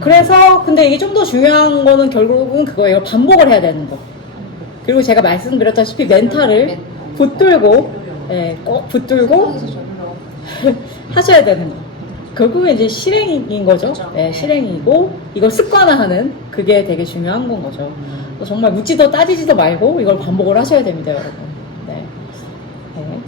그래서 근데 이게 좀 더 중요한 거는 결국은 그거예요. 반복을 해야 되는 거. 그리고 제가 말씀드렸다시피 멘탈을 붙들고, 예, 꼭 붙들고 하셔야 되는 거. 결국은 이제 실행인 거죠. 예, 실행이고 이걸 습관화하는 그게 되게 중요한 건 거죠. 정말 묻지도 따지지도 말고 이걸 반복을 하셔야 됩니다, 여러분. 네. 네.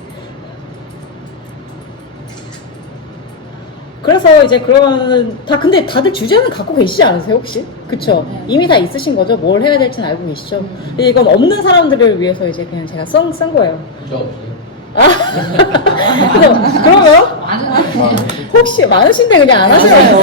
그래서 이제 그러면 근데 다들 주제는 갖고 계시지 않으세요, 혹시? 그쵸? 이미 다 있으신 거죠? 뭘 해야 될지는 알고 계시죠? 근데 이건 없는 사람들을 위해서 이제 그냥 제가 쓴 거예요. 저 없어요. 아, 그러면 혹시 많으신데 그냥 안 하세요.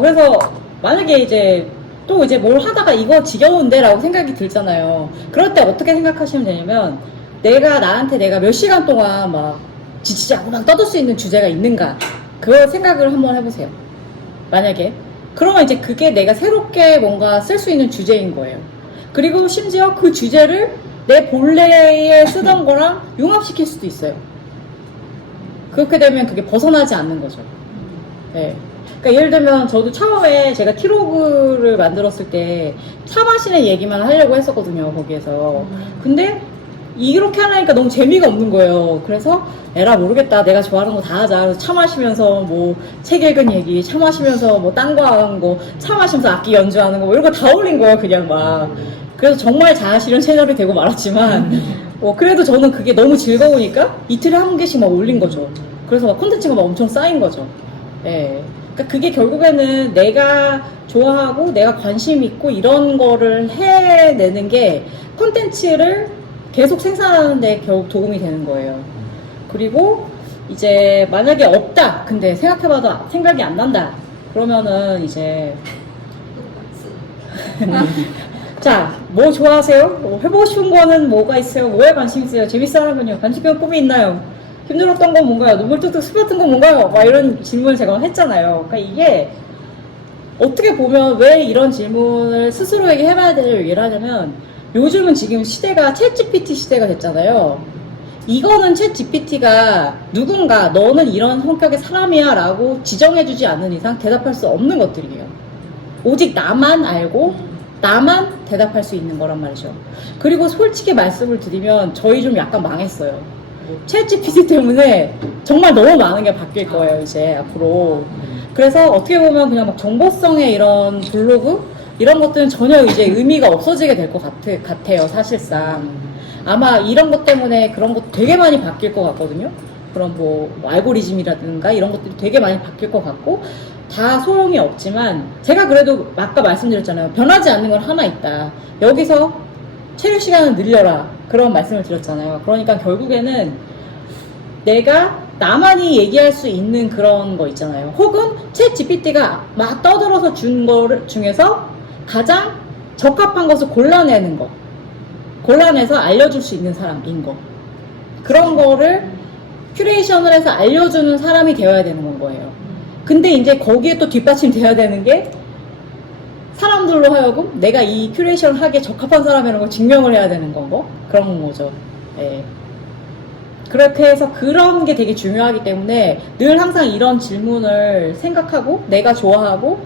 그래서 만약에 이제 또 이제 뭘 하다가 이거 지겨운데 라고 생각이 들잖아요. 그럴 때 어떻게 생각하시면 되냐면 내가 몇 시간 동안 막 지치지 않고 막 떠들 수 있는 주제가 있는가, 그걸 생각을 한번 해보세요. 만약에 그러면 이제 그게 내가 새롭게 뭔가 쓸 수 있는 주제인 거예요. 그리고 심지어 그 주제를 내 본래에 쓰던 거랑 융합시킬 수도 있어요. 그렇게 되면 그게 벗어나지 않는 거죠. 네. 그러니까 예를 들면 저도 처음에 제가 티로그를 만들었을 때 차 마시는 얘기만 하려고 했었거든요, 거기에서. 근데 이렇게 하니까 너무 재미가 없는 거예요. 그래서 에라 모르겠다, 내가 좋아하는 거 다 하자. 그래서 차 마시면서 뭐 책 읽은 얘기, 차 마시면서 뭐 딴 거 하는 거, 차 마시면서 악기 연주하는 거, 뭐 이런 거 다 올린 거예요, 그냥 막. 그래서 정말 자아실현 채널이 되고 말았지만 그래도 저는 그게 너무 즐거우니까 이틀에 한 개씩 막 올린 거죠. 그래서 막 콘텐츠가 막 엄청 쌓인 거죠. 예. 그러니까 그게 결국에는 내가 좋아하고 내가 관심 있고 이런 거를 해내는 게 콘텐츠를 계속 생산하는 데 결국 도움이 되는 거예요. 그리고 이제 만약에 없다, 근데 생각해봐도 생각이 안 난다, 그러면은 이제 자, 뭐 좋아하세요? 뭐 해보고 싶은 거는 뭐가 있어요? 뭐에 관심 있어요? 재밌어 하는군요. 관심 있는 꿈이 있나요? 힘들었던 건 뭔가요? 눈물 뚝뚝 스쳤던 건 뭔가요? 막 이런 질문을 제가 했잖아요. 그러니까 이게 어떻게 보면 왜 이런 질문을 스스로에게 해봐야 되는 얘기를 하냐면, 요즘은 지금 시대가 챗 GPT 시대가 됐잖아요. 이거는 챗 GPT가 누군가 너는 이런 성격의 사람이야 라고 지정해주지 않는 이상 대답할 수 없는 것들이에요. 오직 나만 알고 나만 대답할 수 있는 거란 말이죠. 그리고 솔직히 말씀을 드리면 저희 좀 약간 망했어요. 챗 GPT 때문에 정말 너무 많은 게 바뀔 거예요, 이제 앞으로. 그래서 어떻게 보면 그냥 막 정보성의 이런 블로그 이런 것들은 전혀 이제 의미가 없어지게 될 것 같아요, 사실상. 아마 이런 것 때문에 그런 것 되게 많이 바뀔 것 같거든요. 그런 뭐 알고리즘이라든가 이런 것들이 되게 많이 바뀔 것 같고, 다 소용이 없지만 제가 그래도 아까 말씀드렸잖아요. 변하지 않는 건 하나 있다. 여기서 체류 시간을 늘려라, 그런 말씀을 드렸잖아요. 그러니까 결국에는 내가 나만이 얘기할 수 있는 그런 거 있잖아요. 혹은 챗 GPT가 막 떠들어서 준 거 중에서 가장 적합한 것을 골라내는 거, 골라내서 알려줄 수 있는 사람인 거, 그런 거를 큐레이션을 해서 알려주는 사람이 되어야 되는 건 거예요. 근데 이제 거기에 또 뒷받침 돼야 되는 게 사람들로 하여금 내가 이 큐레이션을 하기에 적합한 사람이라는 걸 증명을 해야 되는 건 그런 거죠. 예. 그렇게 해서 그런 게 되게 중요하기 때문에 늘 항상 이런 질문을 생각하고, 내가 좋아하고,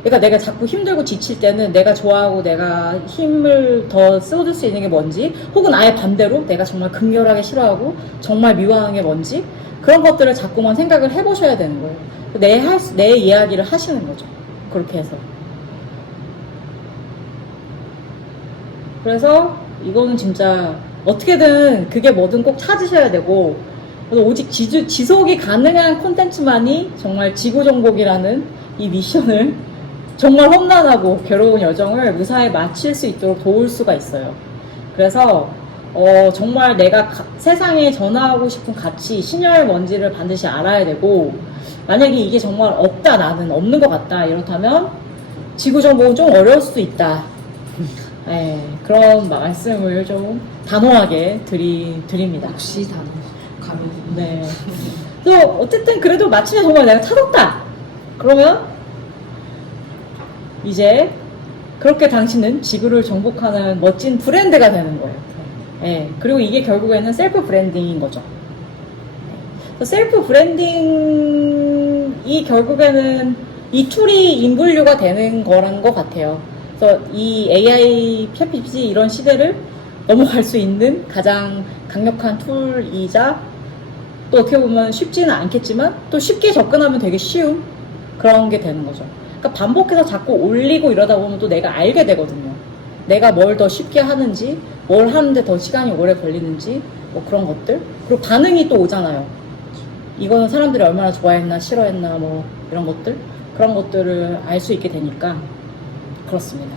그러니까 내가 자꾸 힘들고 지칠 때는 내가 좋아하고 내가 힘을 더 쏟을 수 있는 게 뭔지, 혹은 아예 반대로 내가 정말 극렬하게 싫어하고 정말 미워하는 게 뭔지, 그런 것들을 자꾸만 생각을 해보셔야 되는 거예요. 내 이야기를 하시는 거죠. 그렇게 해서. 그래서 이거는 진짜 어떻게든 그게 뭐든 꼭 찾으셔야 되고, 오직 지속이 가능한 콘텐츠만이 정말 지구정복이라는 이 미션을, 정말 험난하고 괴로운 여정을 무사히 마칠 수 있도록 도울 수가 있어요. 그래서 정말 내가 세상에 전하고 싶은 가치, 신여의 뭔지를 반드시 알아야 되고, 만약에 이게 정말 없다, 나는 없는 것 같다, 이렇다면 지구정복은 좀 어려울 수도 있다. 네, 그런 말씀을 좀 단호하게 드립니다. 역시 단호. 가면. 네. 그래서 어쨌든 그래도 마침내 정말 내가 찾았다, 그러면 이제 그렇게 당신은 지구를 정복하는 멋진 브랜드가 되는 거예요. 네. 그리고 이게 결국에는 셀프 브랜딩인 거죠. 셀프 브랜딩이 결국에는 이 툴이 인분류가 되는 거라는 것 같아요. 그래서 이 AI, 챗GPT 이런 시대를 넘어갈 수 있는 가장 강력한 툴이자 또 어떻게 보면 쉽지는 않겠지만 또 쉽게 접근하면 되게 쉬운 그런 게 되는 거죠. 그러니까 반복해서 자꾸 올리고 이러다 보면 또 내가 알게 되거든요. 내가 뭘 더 쉽게 하는지, 뭘 하는데 더 시간이 오래 걸리는지, 뭐 그런 것들. 그리고 반응이 또 오잖아요. 이거는 사람들이 얼마나 좋아했나, 싫어했나, 뭐 이런 것들. 그런 것들을 알 수 있게 되니까 그렇습니다.